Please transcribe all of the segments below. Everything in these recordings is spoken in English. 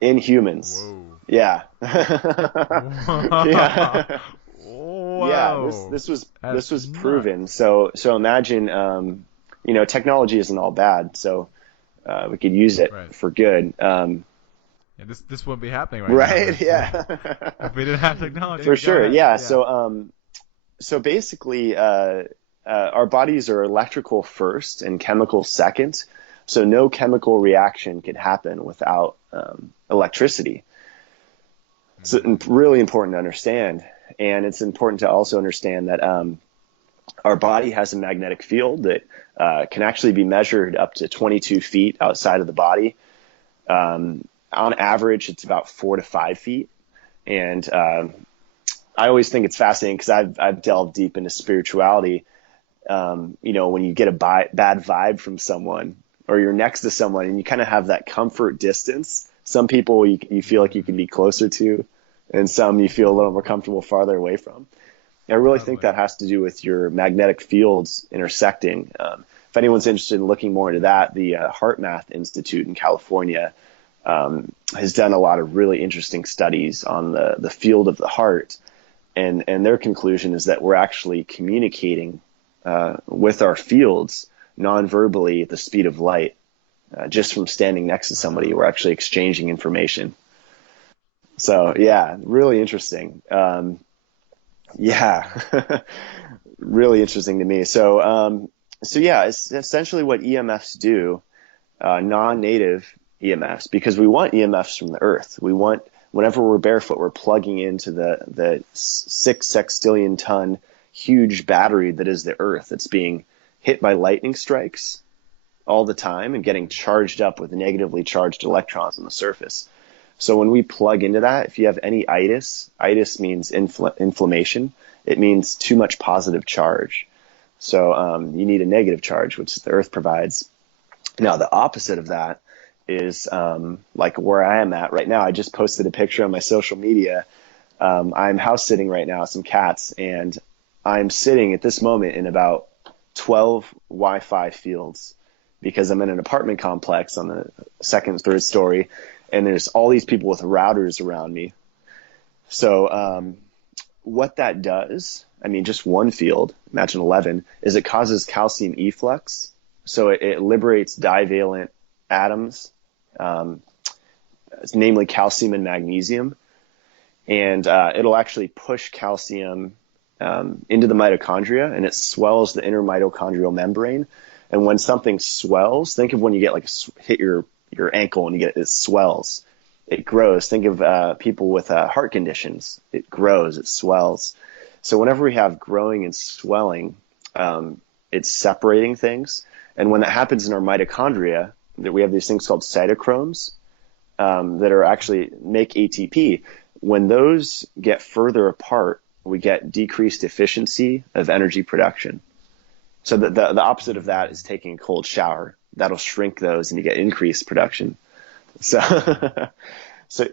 in humans. Whoa. Yeah. Wow. Yeah. Yeah, this Whoa. this was this That's was proven. nuts. So imagine, technology isn't all bad, so we could use it Right. for good. Yeah, this wouldn't be happening right now Right? Yeah. if we didn't have technology. For Go sure. ahead. Yeah. Yeah. So basically, our bodies are electrical first and chemical second. So no chemical reaction could happen without electricity. So Mm, really important to understand. And it's important to also understand that our body has a magnetic field that can actually be measured up to 22 feet outside of the body. On average, it's about 4 to 5 feet. And I always think it's fascinating because I've delved deep into spirituality. When you get a bad vibe from someone or you're next to someone and you kind of have that comfort distance, some people you feel like you can mm. be closer to, and some you feel a little more comfortable farther away from. I really think Totally. that has to do with your magnetic fields intersecting. If anyone's interested in looking more into that, the Heart Math Institute in California has done a lot of really interesting studies on the field of the heart, and their conclusion is that we're actually communicating with our fields non-verbally at the speed of light. Just from standing next to somebody, Wow. we're actually exchanging information. So yeah, really interesting. Yeah, Wow. really interesting to me. So yeah, it's essentially what EMFs do, non-native EMFs, because we want EMFs from the earth. We want, whenever we're barefoot, we're plugging into the 6 sextillion ton huge battery that is the earth. That's being hit by lightning strikes all the time and getting charged up with negatively charged electrons on the surface. So when we plug into that, if you have any itis means inflammation. It means too much positive charge. So you need a negative charge, which the earth provides. Now, the opposite of that is like where I am at right now. I just posted a picture on my social media. I'm house sitting right now, some cats, and I'm sitting at this moment in about 12 Wi-Fi fields because I'm in an apartment complex on the second, third story, and there's all these people with routers around me. So what that does, I mean, just one field, imagine 11, is it causes calcium efflux. So it liberates divalent atoms, um, namely calcium and magnesium, and it'll actually push calcium into the mitochondria, and it swells the inner mitochondrial membrane. And when something swells, think of when you get like hit your ankle and it swells, it grows. Think of people with heart conditions. It grows, it swells. So whenever we have growing and swelling, it's separating things. And when that happens in our mitochondria, that we have these things called cytochromes that are actually make ATP. When those get further apart, we get decreased efficiency of energy production. So the opposite of that is Mm, taking a cold shower. That'll shrink those and you get increased production. So, wow. so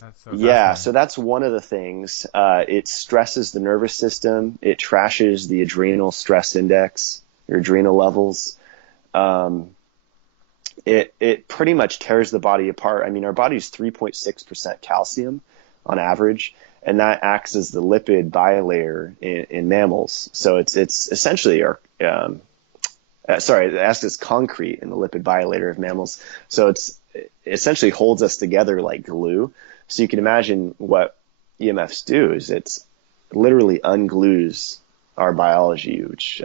That's so yeah, fascinating. so that's one of the things. It stresses the nervous system. It trashes the adrenal stress index, your adrenal levels. Um, it pretty much tears the body apart. I mean, our body's 3.6% calcium on average, and that acts as the lipid bilayer in mammals. So it's essentially our sorry, it acts as concrete in the lipid bilayer of mammals. So it essentially holds us together like glue. So you can imagine what EMFs do is it's literally unglues our biology, which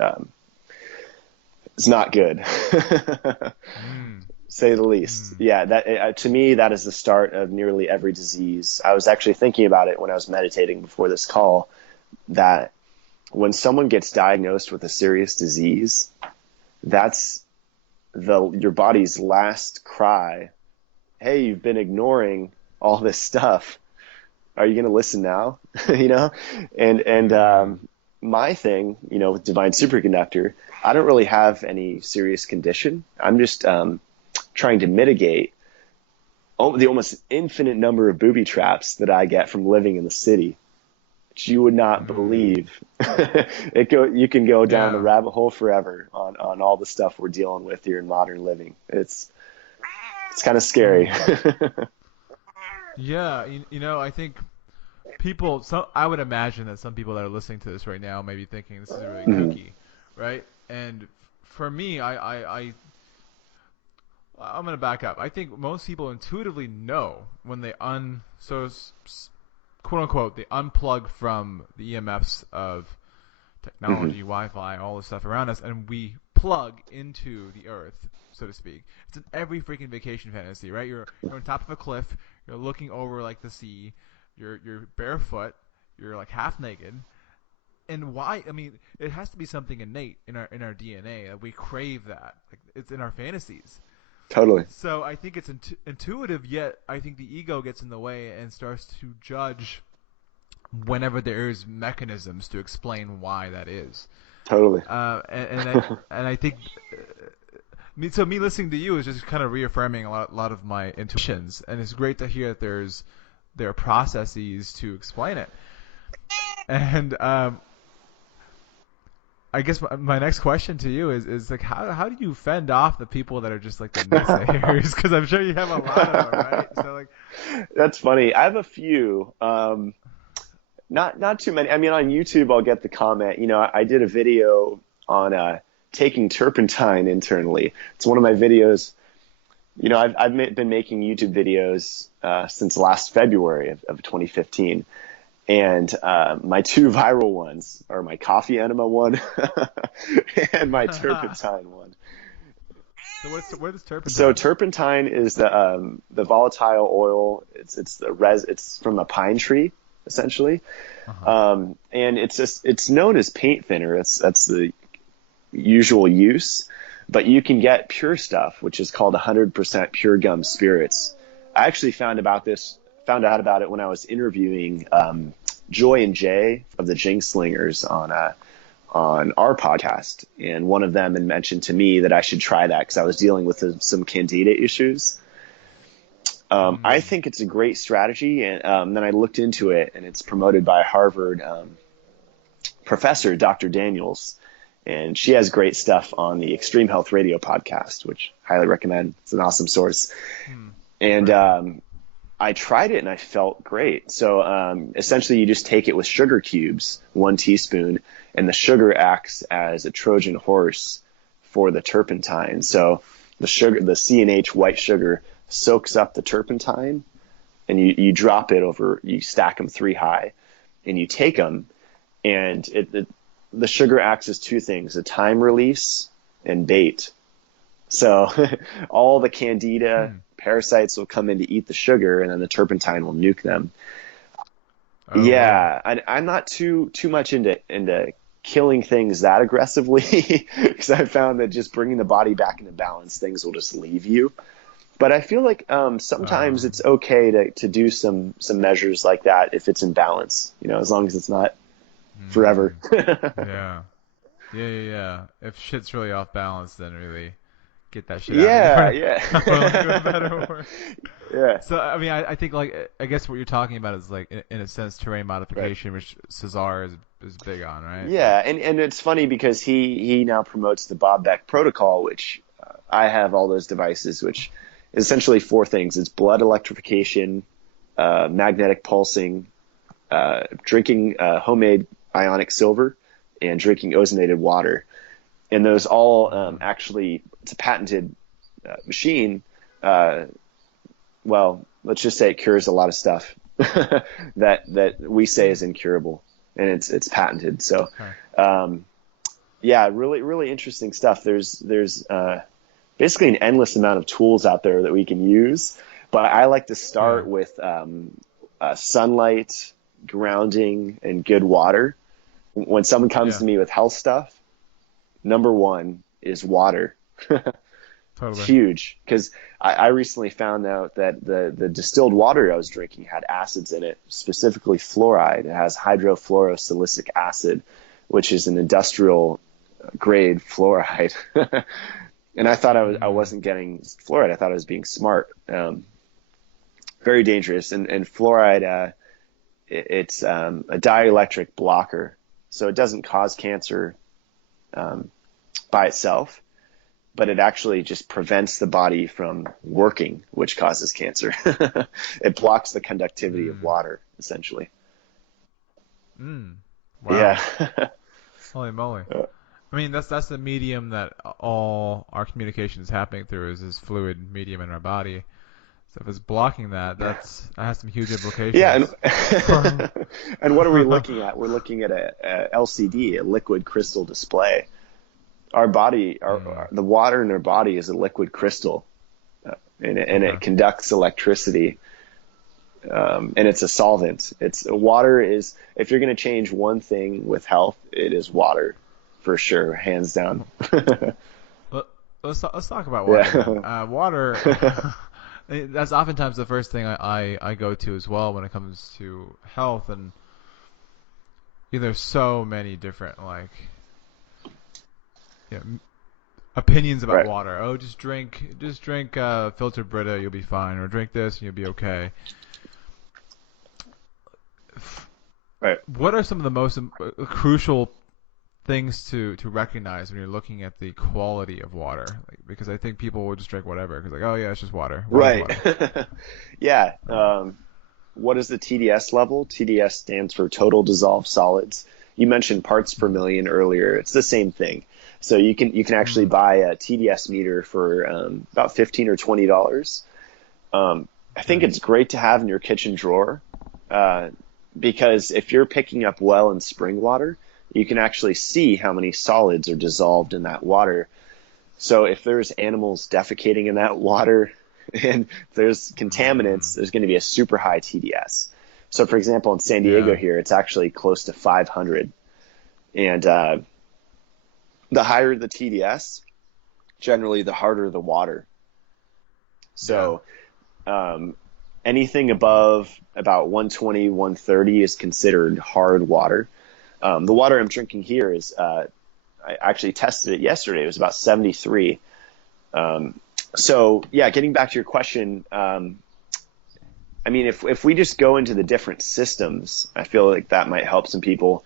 is not good. Mm, Say the least. mm. Yeah, that to me that is the start of nearly every disease. I was actually thinking about it when I was meditating before this call that when someone gets diagnosed with a serious disease, that's the your body's last cry. Hey, you've been ignoring all this stuff. Are you going to listen now? you know, and Mm, my thing, with Divine Superconductor, I don't really have any serious condition. I'm just trying to mitigate the almost infinite number of booby traps that I get from living in the city, which you would not mm. believe. You can go down the Yeah. rabbit hole forever on all the stuff we're dealing with here in modern living. It's kind of scary. Mm. Yeah, I think people. I would imagine that some people that are listening to this right now may be thinking this is really Mhm. kooky, right? And for me, I'm gonna back up. I think most people intuitively know when they quote unquote they unplug from the EMFs of Mhm. technology, Wi-Fi, all the stuff around us, and we plug into the earth, so to speak. It's in every freaking vacation fantasy, right? You're on top of a cliff, you're looking over like the sea, you're barefoot, you're like half naked. And why? I mean, it has to be something innate in our DNA that we crave that. Like it's in our fantasies. Totally. So I think it's intuitive, yet I think the ego gets in the way and starts to judge whenever there is mechanisms to explain why that is. Totally. And I think me listening to you is just kind of reaffirming a lot of my intuitions, and it's great to hear that there are processes to explain it. And I guess my next question to you is like how do you fend off the people that are just like the naysayers? Because I'm sure you have a lot of them, right? So like, That's funny. I have a few. Not too many. I mean, on YouTube, I'll get the comment. I did a video on taking turpentine internally. It's one of my videos. I've been making YouTube videos since last February of 2015, and my two viral ones are my coffee enema one and my turpentine one. so what is So turpentine? turpentine is the volatile oil. It's from a pine tree essentially. Uh huh. And it's known as paint thinner. That's the usual use, but you can get pure stuff, which is called 100% pure gum spirits. I actually found out about it when I was interviewing Joy and Jay of the Jinx Slingers on our podcast, and one of them had mentioned to me that I should try that because I was dealing with some candida issues. I Mm. think it's a great strategy, and then I looked into it, and it's promoted by a Harvard professor, Dr. Daniels, and she has great stuff on the Extreme Health Radio podcast, which I highly recommend. It's an awesome source. Hmm. And Very good. I tried it, and I felt great. So essentially, you just take it with sugar cubes, 1 teaspoon, and the sugar acts as a Trojan horse for the turpentine. So the CNH white sugar soaks up the turpentine, and you drop it over, you stack them 3 high, and you take them, and the sugar acts as two things: a time release and bait. So all the candida Hmm. parasites will come in to eat the sugar, and then the turpentine will nuke them. Oh whoa. Yeah, I'm not too much into killing things that aggressively because I found that just bringing the body back into balance, things will just leave you. But I feel like sometimes Um. it's okay to do some measures like that if it's in balance, as long as it's not forever. Hmm. Yeah. Yeah. Yeah. Yeah. If shit's really off balance, then really get that shit out of you Yeah, for lack of a yeah. better word. Yeah, So I mean, I think like I guess what you're talking about is like in a sense terrain right. modification, which Cesar is big on, right? Yeah, and it's funny because he now promotes the Bob Beck protocol, which I have all those devices, which is essentially four things: it's blood electrification, magnetic pulsing, drinking homemade ionic silver, and drinking ozonated water. And those all Mm. actually, it's a patented machine. Uh, well, let's just say it cures a lot of stuff that we say Hmm. is incurable, and it's patented. So, Okay. um, yeah, really really interesting stuff. There's basically an endless amount of tools out there that we can use, but I like to Yeah. start with sunlight, grounding, and good water. When someone comes Yeah. to me with health stuff, number one is water. It's Totally. huge because I recently found out that the distilled water I was drinking had acids in it, specifically fluoride. It has hydrofluorosilicic acid, which is an industrial grade fluoride. And I thought I Mm. wasn't getting fluoride. I thought I was being smart. Very dangerous. And fluoride, it's a dielectric blocker, so it doesn't cause cancer by itself. but it actually just prevents the body from working, which causes cancer. It blocks the conductivity of Mm. water, essentially. Mm. Yeah. Wow. Holy moly. I mean, that's the medium that all our communication is happening through is this fluid medium in our body. So if it's blocking that, Yeah. that has some huge Yeah. implications for. And what are we looking at? We're looking at a LCD, a liquid crystal display. Our body, Mm. the water in our body is a liquid crystal, and Okay. it conducts electricity. And it's a solvent. It's water is, if you're going to change one thing with health, it is water, for sure, hands down. Let, let's talk about water then. Yeah. Water. That's oftentimes the first thing I go to as well when it comes to health, and there's so many different you know, opinions about Right. water. Oh, just drink filtered Brita, you'll be fine, or drink this and you'll be okay. Right. What are some of the most crucial things to recognize when you're looking at the quality of water? Because I think people will just drink whatever because oh yeah, it's just water. Water's Right. water. Yeah. What is the TDS level? TDS stands for total dissolved solids. You mentioned parts per million earlier. It's the same thing. So you can actually Mm. buy a TDS meter for about $15 or $20. I think Okay. it's great to have in your kitchen drawer, uh, because if you're picking up well and spring water, you can actually see how many solids are dissolved in that water. So if there's animals defecating in that water and there's Mm. contaminants, there's going to be a super high TDS. So for example, in San Diego Yeah. here, it's actually close to 500. And the higher the TDS, generally the harder the water. Yeah. So um, anything above about 120, 130 is considered hard water. The water I'm drinking here is, I actually tested it yesterday. It was about 73. So yeah, getting back to your question, I mean, if we just go into the different systems, I feel like that might help some people.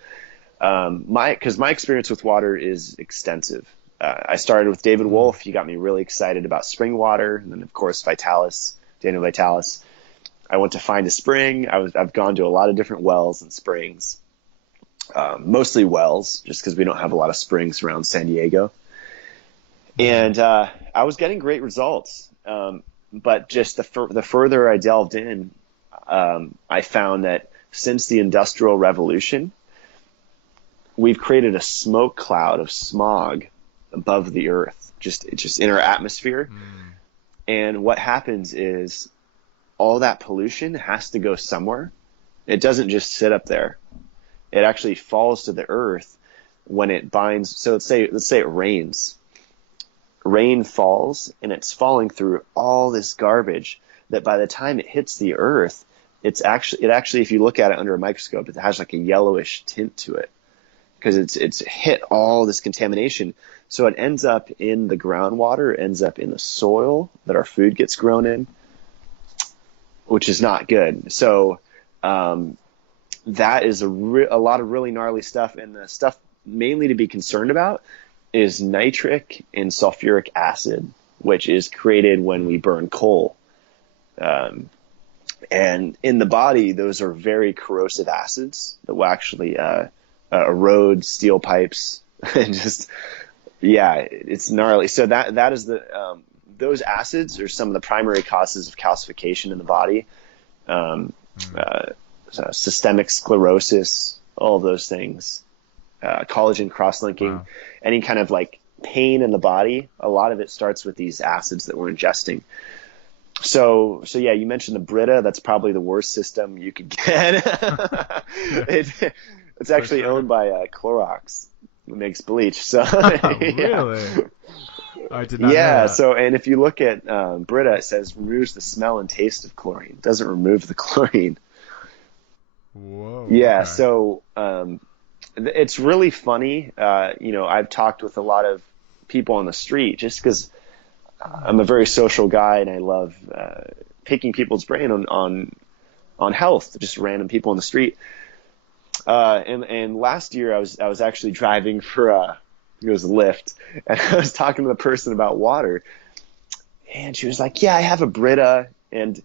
Because my experience with water is extensive. I started with David Mm. Wolf. He got me really excited about spring water, and then of course Vitalis, Daniel Vitalis. I went to find a spring. I've gone to a lot of different wells and springs, mostly wells, just because we don't have a lot of springs around San Diego. Mm. And I was getting great results. But just the further I delved in, I found that since the Industrial Revolution, we've created a smoke cloud of smog above the earth, just in our atmosphere. Mm. And what happens is all that pollution has to go somewhere. It doesn't just sit up there. It actually falls to the earth when it binds. So let's say it rains. Rain falls and it's falling through all this garbage that by the time it hits the earth, it actually, if you look at it under a microscope, it has like a yellowish tint to it because it's hit all this contamination. So it ends up in the groundwater, it ends up in the soil that our food gets grown in, which is not good. So that is a lot of really gnarly stuff, and the stuff mainly to be concerned about is nitric and sulfuric acid, which is created when we burn coal. And in the body, those are very corrosive acids that will actually erode steel pipes and just, yeah, it's gnarly. So that is those acids are some of the primary causes of calcification in the body, um, Mm. uh, systemic sclerosis, all of those things, collagen cross-linking, Wow. any kind of like pain in the body. A lot of it starts with these acids that we're ingesting. So yeah, you mentioned the Brita. That's probably the worst system you could get. It's For actually sure. owned by Clorox, who makes bleach. So yeah, Really? I did not know yeah. that. So and if you look at Brita, it says removes the smell and taste of chlorine. It doesn't remove the chlorine. Whoa. Yeah. Okay. So it's really funny. I've talked with a lot of people on the street just because I'm a very social guy and I love picking people's brain on health, just random people on the street. And last year I was actually driving for He goes, lift. And I was talking to the person about water, and she was like, yeah, I have a Brita. And